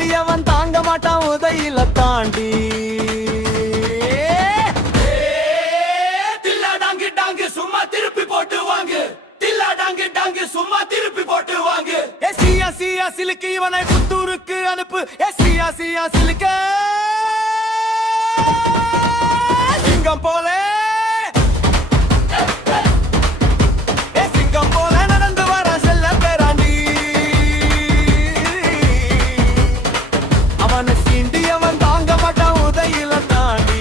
சீண்டியவன் தாங்க மாட்டான் உதையில தாண்டி. தில்லா டாங்கு டாங்கு சும்மா திருப்பி போட்டு வாங்கு. தில்லா டாங்கு டாங்கு சும்மா திருப்பி போட்டு வாங்கு. சியா சியா சிலுக்கு இவனை புத்தூருக்கு அனுப்பு. சியா சியா சிலுக்க சிங்கம் போலே சிங்கம் போல நடந்து வர செல்ல பேராண்டி. அவனை சீண்டியவன் தாங்க மாட்டான் உதையில தாண்டி.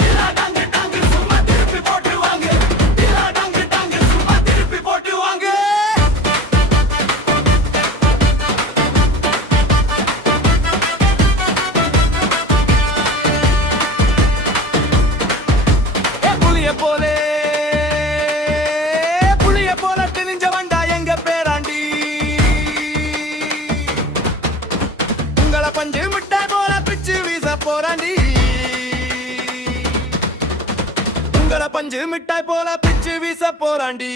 தில்லா டாங்கு டாங்கு சும்மா திருப்பி போட்டு வாங்கு. தில்லா டாங்கு டாங்கு சும்மா திருப்பி போட்டு வாங்கு. புளிய போல திணிஞ்ச வண்டா எங்க பேராண்டி. உங்களை பஞ்சு மிட்டாய் போல பிச்சு வீச போராண்டி. உங்களை பஞ்சு மிட்டாய் போல பிச்சு வீச போராண்டி.